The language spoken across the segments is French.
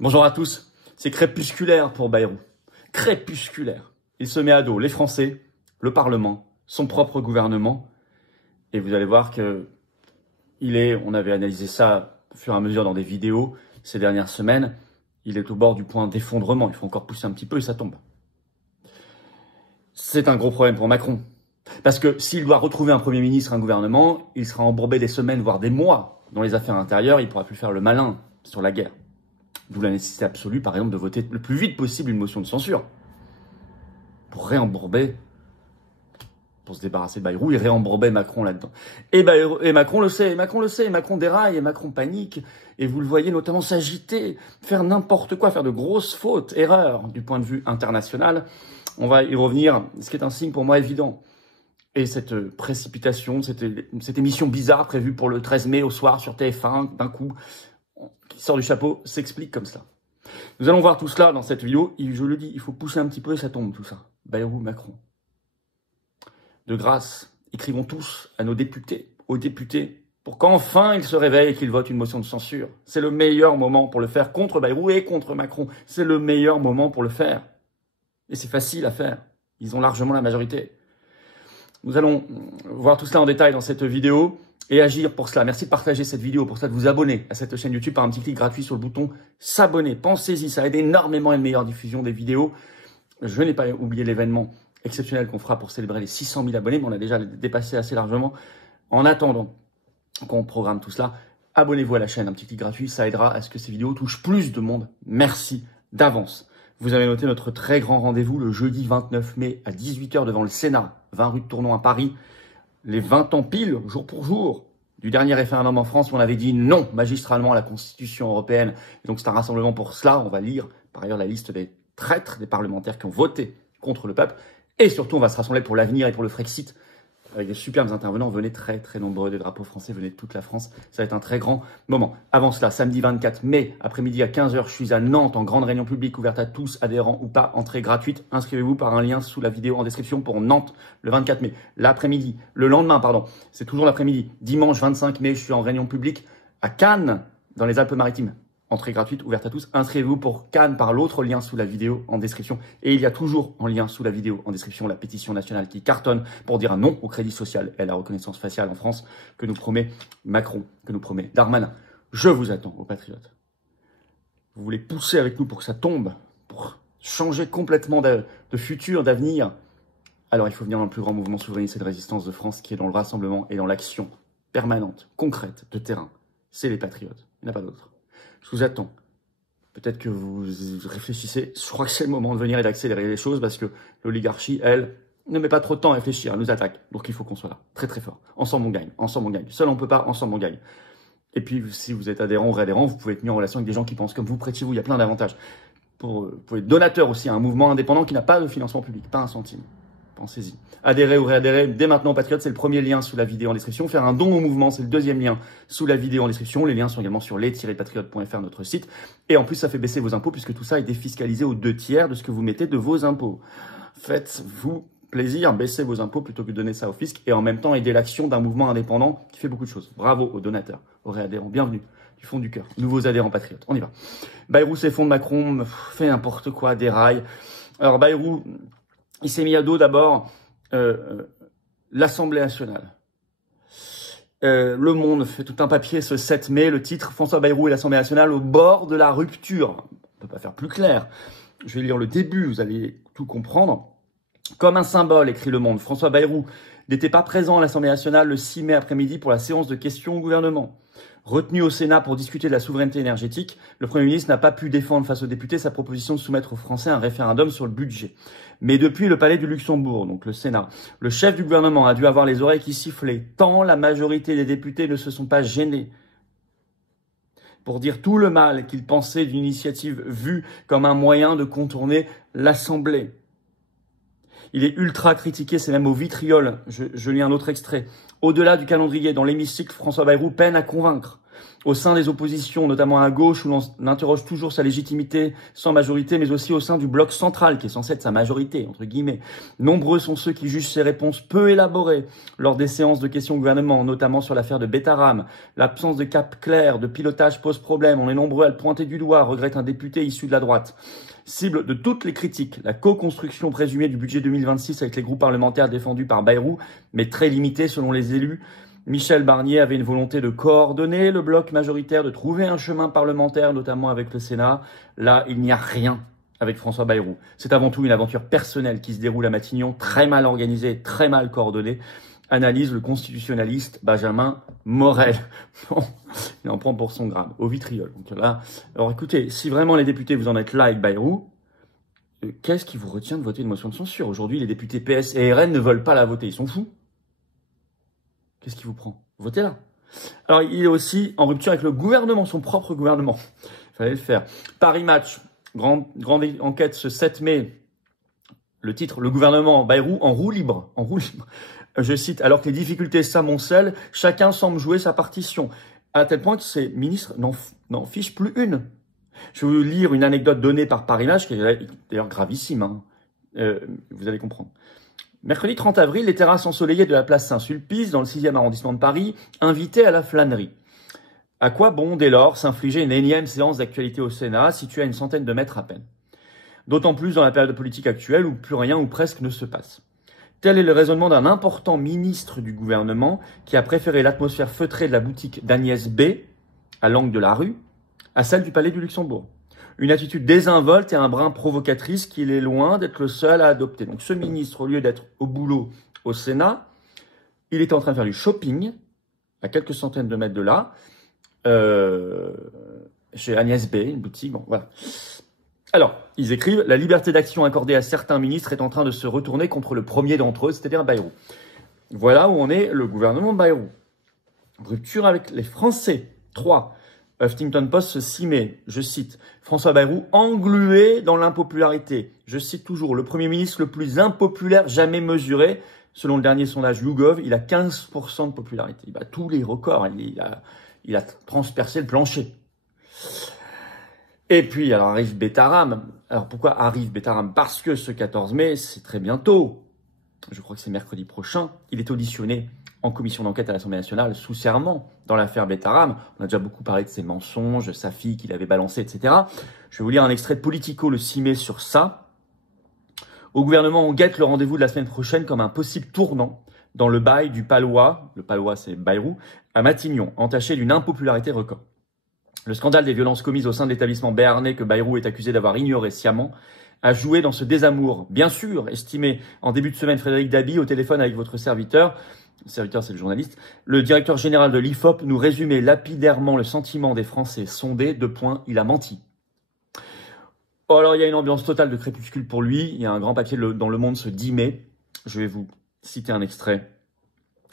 Bonjour à tous, c'est crépusculaire pour Bayrou. Crépusculaire. Il se met à dos les Français, le Parlement, son propre gouvernement. Et vous allez voir que on avait analysé ça au fur et à mesure dans des vidéos ces dernières semaines, il est au bord du point d'effondrement. Il faut encore pousser un petit peu et ça tombe. C'est un gros problème pour Macron. Parce que s'il doit retrouver un Premier ministre, un gouvernement, il sera embourbé des semaines, voire des mois dans les affaires intérieures. Il ne pourra plus faire le malin sur la guerre. D'où la nécessité absolue, par exemple, de voter le plus vite possible une motion de censure. Pour réembourber, pour se débarrasser de Bayrou et réembourber Macron là-dedans. Et Macron le sait, Macron déraille, et Macron panique. Et vous le voyez notamment s'agiter, faire n'importe quoi, faire de grosses fautes, erreurs du point de vue international. On va y revenir, ce qui est un signe pour moi évident. Et cette précipitation, cette émission bizarre prévue pour le 13 mai au soir sur TF1, d'un coup, qui sort du chapeau, s'explique comme ça. Nous allons voir tout cela dans cette vidéo. Et je le dis, il faut pousser un petit peu et ça tombe tout ça. Bayrou, Macron. De grâce, écrivons tous à nos députés, aux députés, pour qu'enfin ils se réveillent et qu'ils votent une motion de censure. C'est le meilleur moment pour le faire contre Bayrou et contre Macron. C'est le meilleur moment pour le faire. Et c'est facile à faire. Ils ont largement la majorité. Nous allons voir tout cela en détail dans cette vidéo et agir pour cela. Merci de partager cette vidéo, pour ça de vous abonner à cette chaîne YouTube par un petit clic gratuit sur le bouton s'abonner. Pensez-y, ça aide énormément à une meilleure diffusion des vidéos. Je n'ai pas oublié l'événement exceptionnel qu'on fera pour célébrer les 600 000 abonnés, mais on a déjà dépassé assez largement. En attendant qu'on programme tout cela, abonnez-vous à la chaîne, un petit clic gratuit, ça aidera à ce que ces vidéos touchent plus de monde. Merci d'avance. Vous avez noté notre très grand rendez-vous le jeudi 29 mai à 18 h devant le Sénat, 20 rue de Tournon à Paris. Les 20 ans pile, jour pour jour, du dernier référendum en France où on avait dit non magistralement à la Constitution européenne. Et donc c'est un rassemblement pour cela. On va lire par ailleurs la liste des traîtres, des parlementaires qui ont voté contre le peuple. Et surtout, on va se rassembler pour l'avenir et pour le Frexit avec des superbes intervenants. Venez très nombreux, des drapeaux français, venez de toute la France. Ça va être un très grand moment. Avant cela, samedi 24 mai, après-midi à 15 h, je suis à Nantes en grande réunion publique ouverte à tous, adhérents ou pas, entrée gratuite. Inscrivez-vous par un lien sous la vidéo en description pour Nantes le 24 mai. L'après-midi, le lendemain, pardon, c'est toujours l'après-midi. Dimanche 25 mai, je suis en réunion publique à Cannes, dans les Alpes-Maritimes. Entrée gratuite, ouverte à tous. Inscrivez-vous pour Cannes par l'autre lien sous la vidéo en description. Et il y a toujours en lien sous la vidéo en description la pétition nationale qui cartonne pour dire un non au crédit social et à la reconnaissance faciale en France que nous promet Macron, que nous promet Darmanin. Je vous attends, aux patriotes. Vous voulez pousser avec nous pour que ça tombe, pour changer complètement de futur, d'avenir. Alors il faut venir dans le plus grand mouvement souverainiste et de résistance de France qui est dans le rassemblement et dans l'action permanente, concrète, de terrain. C'est les patriotes. Il n'y en a pas d'autre. Je vous attends. Peut-être que vous réfléchissez. Je crois que c'est le moment de venir et d'accélérer les choses parce que l'oligarchie, elle, ne met pas trop de temps à réfléchir. Elle nous attaque. Donc il faut qu'on soit là. Très fort. Ensemble on gagne. Ensemble on gagne. Seul on peut pas. Ensemble on gagne. Et puis si vous êtes adhérent ou réadhérent, vous pouvez être mis en relation avec des gens qui pensent comme vous. Prêtez-vous. Il y a plein d'avantages. Vous pouvez être donateur aussi à un mouvement indépendant qui n'a pas de financement public. Pas un centime. Pensez-y. Adhérer ou réadhérer dès maintenant aux Patriotes, c'est le premier lien sous la vidéo en description. Faire un don au mouvement, c'est le deuxième lien sous la vidéo en description. Les liens sont également sur les-patriotes.fr, notre site. Et en plus, ça fait baisser vos impôts puisque tout ça est défiscalisé aux 2/3 de ce que vous mettez de vos impôts. Faites-vous plaisir, baissez vos impôts plutôt que de donner ça au fisc et en même temps aider l'action d'un mouvement indépendant qui fait beaucoup de choses. Bravo aux donateurs, aux réadhérents. Bienvenue du fond du cœur. Nouveaux adhérents patriotes. On y va. Bayrou s'effondre, Macron fait n'importe quoi, déraille. Alors Bayrou, il s'est mis à dos d'abord l'Assemblée nationale. Le Monde fait tout un papier ce 7 mai, le titre « François Bayrou et l'Assemblée nationale au bord de la rupture ». On ne peut pas faire plus clair. Je vais lire le début, vous allez tout comprendre. Comme un symbole, écrit Le Monde, François Bayrou n'était pas présent à l'Assemblée nationale le 6 mai après-midi pour la séance de questions au gouvernement. Retenu au Sénat pour discuter de la souveraineté énergétique, le Premier ministre n'a pas pu défendre face aux députés sa proposition de soumettre aux Français un référendum sur le budget. Mais depuis le palais du Luxembourg, donc le Sénat, le chef du gouvernement a dû avoir les oreilles qui sifflaient, tant la majorité des députés ne se sont pas gênés pour dire tout le mal qu'ils pensaient d'une initiative vue comme un moyen de contourner l'Assemblée. Il est ultra critiqué, c'est même au vitriol. Je lis un autre extrait. Au-delà du calendrier, dans l'hémicycle, François Bayrou peine à convaincre. au sein des oppositions, notamment à gauche, où l'on interroge toujours sa légitimité sans majorité, mais aussi au sein du bloc central, qui est censé être sa majorité, entre guillemets. Nombreux sont ceux qui jugent ces réponses peu élaborées lors des séances de questions au gouvernement, notamment sur l'affaire de Betaram. L'absence de cap clair, de pilotage pose problème. On est nombreux à le pointer du doigt, regrette un député issu de la droite. Cible de toutes les critiques, la co-construction présumée du budget 2026 avec les groupes parlementaires défendus par Bayrou, mais très limitée selon les élus. Michel Barnier avait une volonté de coordonner le bloc majoritaire, de trouver un chemin parlementaire, notamment avec le Sénat. Là, il n'y a rien avec François Bayrou. C'est avant tout une aventure personnelle qui se déroule à Matignon, très mal organisée, très mal coordonnée. Analyse le constitutionnaliste Benjamin Morel. Bon, il en prend pour son grade, au vitriol. Donc là, alors écoutez, si vraiment les députés vous en êtes là avec Bayrou, qu'est-ce qui vous retient de voter une motion de censure? Aujourd'hui, les députés PS et RN ne veulent pas la voter, ils sont fous. Qu'est-ce qui vous prend? Votez là. Alors, il est aussi en rupture avec le gouvernement, son propre gouvernement. Il fallait le faire. Paris Match, grande enquête ce 7 mai. Le titre, le gouvernement Bayrou en roue libre. En roue libre. Je cite, alors que les difficultés s'amoncellent, chacun semble jouer sa partition. À tel point que ces ministres n'en fichent plus une. Je vais vous lire une anecdote donnée par Paris Match, qui est d'ailleurs gravissime. Hein. Vous allez comprendre. Mercredi 30 avril, les terrasses ensoleillées de la place Saint-Sulpice, dans le 6e arrondissement de Paris, invitaient à la flânerie. À quoi bon, dès lors, s'infliger une énième séance d'actualité au Sénat, située à une centaine de mètres à peine? D'autant plus dans la période politique actuelle où plus rien ou presque ne se passe. Tel est le raisonnement d'un important ministre du gouvernement qui a préféré l'atmosphère feutrée de la boutique d'Agnès B, à l'angle de la rue, à celle du Palais du Luxembourg. Une attitude désinvolte et un brin provocatrice qu'il est loin d'être le seul à adopter. Donc ce ministre, au lieu d'être au boulot au Sénat, il était en train de faire du shopping, à quelques centaines de mètres de là, chez Agnès B, une boutique, bon voilà. Alors, ils écrivent « La liberté d'action accordée à certains ministres est en train de se retourner contre le premier d'entre eux, c'est-à-dire Bayrou. » Voilà où on est, le gouvernement Bayrou. Rupture avec les Français. 3. Huffington Post ce 6 mai, je cite, « François Bayrou englué dans l'impopularité. » Je cite toujours, le Premier ministre le plus impopulaire jamais mesuré. Selon le dernier sondage YouGov, il a 15% de popularité. Il bat tous les records, il a transpercé le plancher. Et puis, alors arrive Betaram. Alors pourquoi arrive Betaram? Parce que ce 14 mai, c'est très bientôt. Je crois que c'est mercredi prochain. Il est auditionné en commission d'enquête à l'Assemblée nationale sous serment dans l'affaire Betaram. On a déjà beaucoup parlé de ses mensonges, sa fille qu'il avait balancée, etc. Je vais vous lire un extrait de Politico le 6 mai sur ça. Au gouvernement, on guette le rendez-vous de la semaine prochaine comme un possible tournant dans le bail du Palois, le Palois c'est Bayrou, à Matignon, entaché d'une impopularité record. Le scandale des violences commises au sein de l'établissement béarnais que Bayrou est accusé d'avoir ignoré sciemment a joué dans ce désamour. Bien sûr, estimé en début de semaine Frédéric Dabi au téléphone avec votre serviteur. Le serviteur, c'est le journaliste. Le directeur général de l'IFOP nous résumait lapidairement le sentiment des Français sondés. Il a menti. Oh, alors, il y a une ambiance totale de crépuscule pour lui. Il y a un grand papier dans Le Monde ce 10 mai. Je vais vous citer un extrait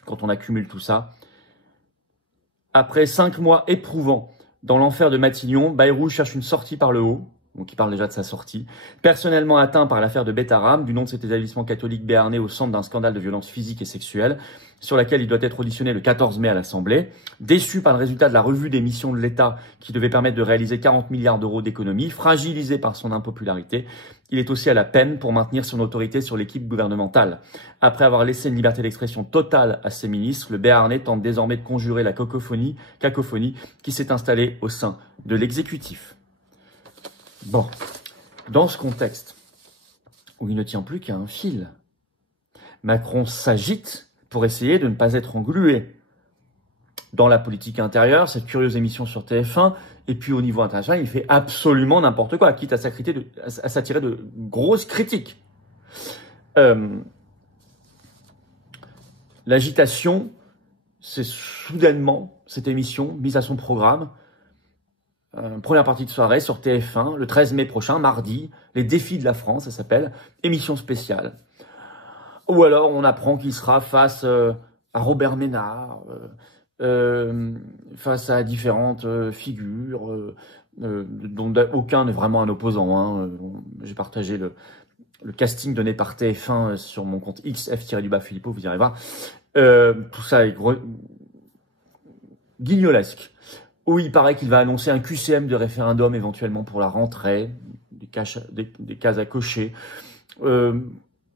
quand on accumule tout ça. Après 5 mois éprouvants dans l'enfer de Matignon, Bayrou cherche une sortie par le haut. Donc il parle déjà de sa sortie. Personnellement atteint par l'affaire de Betaram, du nom de cet établissement catholique béarnais au centre d'un scandale de violence physique et sexuelle, sur laquelle il doit être auditionné le 14 mai à l'Assemblée. Déçu par le résultat de la revue des missions de l'État qui devait permettre de réaliser 40 milliards d'euros d'économies, fragilisé par son impopularité, il est aussi à la peine pour maintenir son autorité sur l'équipe gouvernementale. Après avoir laissé une liberté d'expression totale à ses ministres, le Béarnais tente désormais de conjurer la cacophonie qui s'est installée au sein de l'exécutif. Bon, dans ce contexte où il ne tient plus qu'à un fil, Macron s'agite pour essayer de ne pas être englué dans la politique intérieure, cette curieuse émission sur TF1, et puis au niveau international, il fait absolument n'importe quoi, quitte à s'attirer de grosses critiques. L'agitation, c'est soudainement cette émission mise à son programme. Première partie de soirée sur TF1, le 13 mai prochain, mardi, les défis de la France, ça s'appelle, émission spéciale. Ou alors on apprend qu'il sera face à Robert Ménard, face à différentes figures, dont aucun n'est vraiment un opposant. Hein. J'ai partagé le casting donné par TF1 sur mon compte XF-Philippot, vous irez voir. Tout ça est guignolesque. où il paraît qu'il va annoncer un QCM de référendum éventuellement pour la rentrée, des cases à cocher.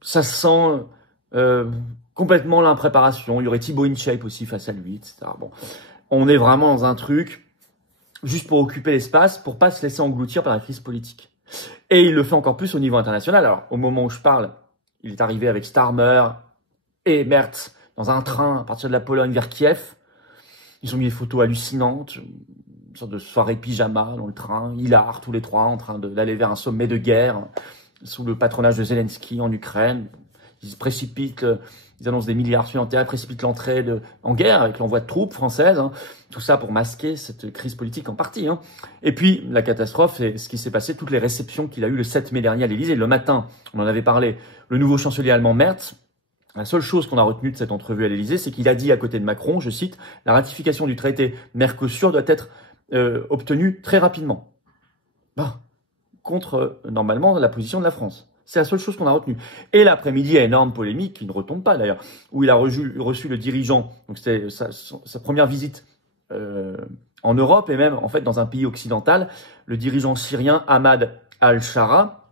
Ça sent complètement l'impréparation. Il y aurait Thibaut InShape aussi face à lui, etc. Bon, on est vraiment dans un truc juste pour occuper l'espace, pour pas se laisser engloutir par la crise politique. Et il le fait encore plus au niveau international. Alors, au moment où je parle, il est arrivé avec Starmer et Merz dans un train à partir de la Pologne vers Kiev. Ils ont mis des photos hallucinantes, une sorte de soirée pyjama dans le train, hilar tous les trois en train d'aller vers un sommet de guerre sous le patronage de Zelensky en Ukraine. Ils se précipitent, ils annoncent des milliards supplémentaires, précipitent l'entrée en guerre avec l'envoi de troupes françaises. Hein. Tout ça pour masquer cette crise politique en partie. Hein. Et puis, la catastrophe, c'est ce qui s'est passé, toutes les réceptions qu'il a eues le 7 mai dernier à l'Élysée. Le matin, on en avait parlé, le nouveau chancelier allemand Merz. La seule chose qu'on a retenue de cette entrevue à l'Élysée, c'est qu'il a dit à côté de Macron, je cite, « La ratification du traité Mercosur doit être obtenue très rapidement. » Contre, normalement, la position de la France. C'est la seule chose qu'on a retenue. Et l'après-midi, énorme polémique, qui ne retombe pas d'ailleurs, où il a reçu le dirigeant, donc c'était sa première visite en Europe et même en fait dans un pays occidental, le dirigeant syrien Ahmad al-Shara,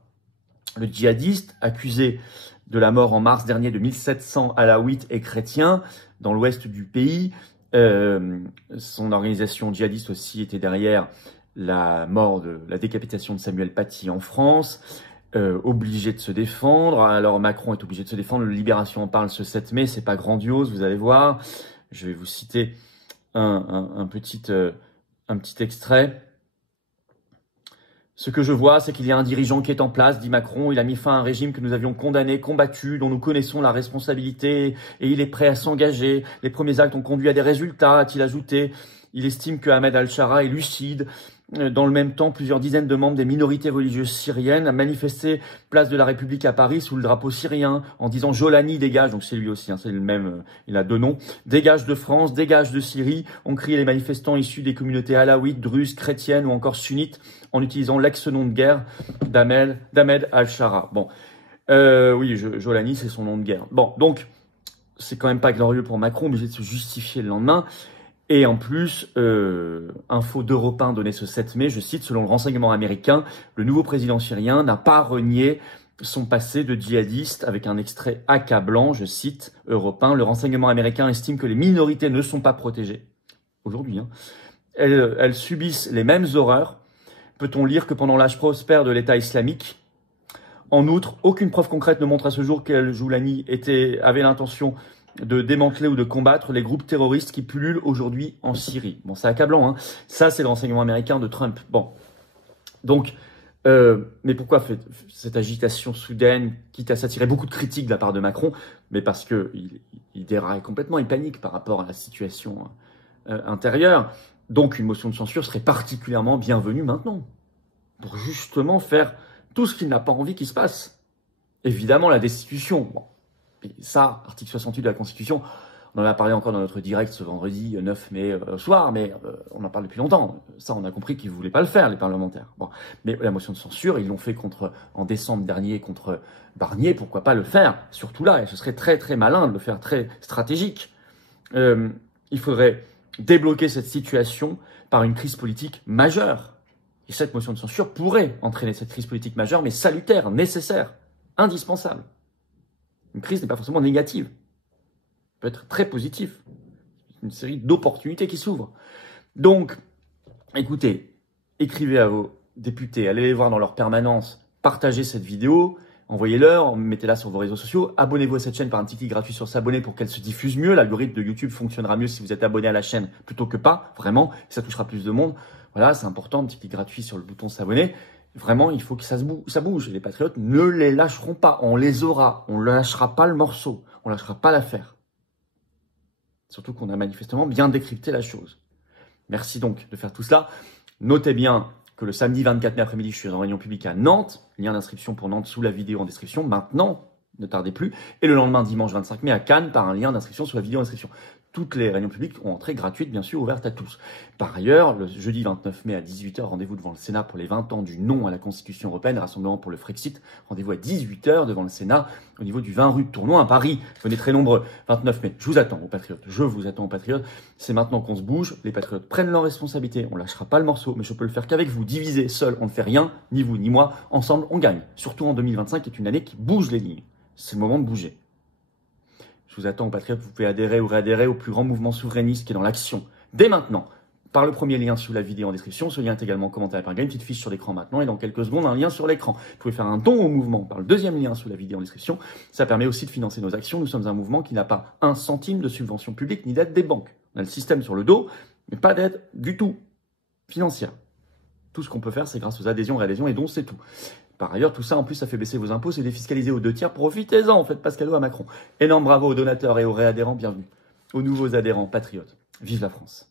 le djihadiste accusé de la mort en mars dernier de 1700 alaouites et chrétiens dans l'ouest du pays. Son organisation djihadiste aussi était derrière la décapitation de Samuel Paty en France. Obligé de se défendre. Alors Macron est obligé de se défendre. Le Libération en parle ce 7 mai. C'est pas grandiose, vous allez voir. Je vais vous citer un petit extrait. Ce que je vois, c'est qu'il y a un dirigeant qui est en place, dit Macron. Il a mis fin à un régime que nous avions condamné, combattu, dont nous connaissons la responsabilité, et il est prêt à s'engager. Les premiers actes ont conduit à des résultats, a-t-il ajouté. Il estime que Ahmed al-Shara est lucide. Dans le même temps, plusieurs dizaines de membres des minorités religieuses syriennes ont manifesté place de la République à Paris sous le drapeau syrien en disant « Jolani dégage », donc c'est lui aussi, hein, c'est le même, il a deux noms, « Dégage de France, dégage de Syrie », ont crié les manifestants issus des communautés alaouites, druzes, chrétiennes ou encore sunnites en utilisant l'ex-nom de guerre d'Ahmed al-Shara. Bon, oui, Jolani, c'est son nom de guerre. Bon, donc, c'est quand même pas glorieux pour Macron, obligé de se justifier le lendemain. Et en plus, info d'Europe 1 donnée ce 7 mai, je cite, selon le renseignement américain, le nouveau président syrien n'a pas renié son passé de djihadiste avec un extrait accablant, je cite, Europe 1, le renseignement américain estime que les minorités ne sont pas protégées. Aujourd'hui, hein. Elles subissent les mêmes horreurs. Peut-on lire que pendant l'âge prospère de l'État islamique, en outre, aucune preuve concrète ne montre à ce jour qu'Al-Jawlani avait l'intention de démanteler ou de combattre les groupes terroristes qui pullulent aujourd'hui en Syrie. Bon, c'est accablant, hein. Ça, c'est le renseignement américain de Trump. Bon. Donc, mais pourquoi cette agitation soudaine, quitte à s'attirer beaucoup de critiques de la part de Macron, mais parce que il déraille complètement, il panique par rapport à la situation intérieure. Donc, une motion de censure serait particulièrement bienvenue maintenant, pour justement faire tout ce qu'il n'a pas envie qu'il se passe. Évidemment, la destitution. Bon. Et ça, article 68 de la Constitution, on en a parlé encore dans notre direct ce vendredi 9 mai soir, mais on en parle depuis longtemps. Ça, on a compris qu'ils ne voulaient pas le faire, les parlementaires. Bon. Mais la motion de censure, ils l'ont fait en décembre dernier contre Barnier, pourquoi pas le faire, surtout là, et ce serait très très malin de le faire, très stratégique. Il faudrait débloquer cette situation par une crise politique majeure. Et cette motion de censure pourrait entraîner cette crise politique majeure, mais salutaire, nécessaire, indispensable. Une crise n'est pas forcément négative. Elle peut être très positive. Une série d'opportunités qui s'ouvrent. Donc, écoutez, écrivez à vos députés, allez les voir dans leur permanence, partagez cette vidéo, envoyez-leur, mettez-la sur vos réseaux sociaux, abonnez-vous à cette chaîne par un petit clic gratuit sur s'abonner pour qu'elle se diffuse mieux. L'algorithme de YouTube fonctionnera mieux si vous êtes abonné à la chaîne plutôt que pas, vraiment, ça touchera plus de monde. Voilà, c'est important, un petit clic gratuit sur le bouton s'abonner. Vraiment, il faut que ça bouge. Les patriotes ne les lâcheront pas. On les aura. On ne lâchera pas le morceau. On ne lâchera pas l'affaire. Surtout qu'on a manifestement bien décrypté la chose. Merci donc de faire tout cela. Notez bien que le samedi 24 mai après-midi, je suis en réunion publique à Nantes. Lien d'inscription pour Nantes sous la vidéo en description. Maintenant, ne tardez plus. Et le lendemain, dimanche 25 mai, à Cannes, par un lien d'inscription sous la vidéo en description. Toutes les réunions publiques ont entrée gratuite, bien sûr, ouverte à tous. Par ailleurs, le jeudi 29 mai à 18 h, rendez-vous devant le Sénat pour les 20 ans du non à la Constitution européenne, rassemblement pour le Frexit. Rendez-vous à 18 h devant le Sénat, au niveau du 20 rue de Tournon à Paris. Venez très nombreux. 29 mai. Je vous attends, aux patriotes. Je vous attends, aux patriotes. C'est maintenant qu'on se bouge. Les patriotes prennent leurs responsabilités. On lâchera pas le morceau, mais je peux le faire qu'avec vous. Divisés, seuls, on ne fait rien. Ni vous, ni moi. Ensemble, on gagne. Surtout en 2025, qui est une année qui bouge les lignes. C'est le moment de bouger. Je vous attends aux patriotes, vous pouvez adhérer ou réadhérer au plus grand mouvement souverainiste qui est dans l'action. Dès maintenant, par le premier lien sous la vidéo en description, ce lien est également commenté à une petite fiche sur l'écran maintenant et dans quelques secondes un lien sur l'écran. Vous pouvez faire un don au mouvement par le deuxième lien sous la vidéo en description. Ça permet aussi de financer nos actions. Nous sommes un mouvement qui n'a pas un centime de subvention publique ni d'aide des banques. On a le système sur le dos, mais pas d'aide du tout financière. Tout ce qu'on peut faire, c'est grâce aux adhésions, réadhésions et dons, c'est tout. Par ailleurs, tout ça, en plus, ça fait baisser vos impôts, c'est défiscalisé aux 2 tiers. Profitez-en, faites pas ce cadeau à Macron. Énorme bravo aux donateurs et aux réadhérents, bienvenue. Aux nouveaux adhérents patriotes. Vive la France.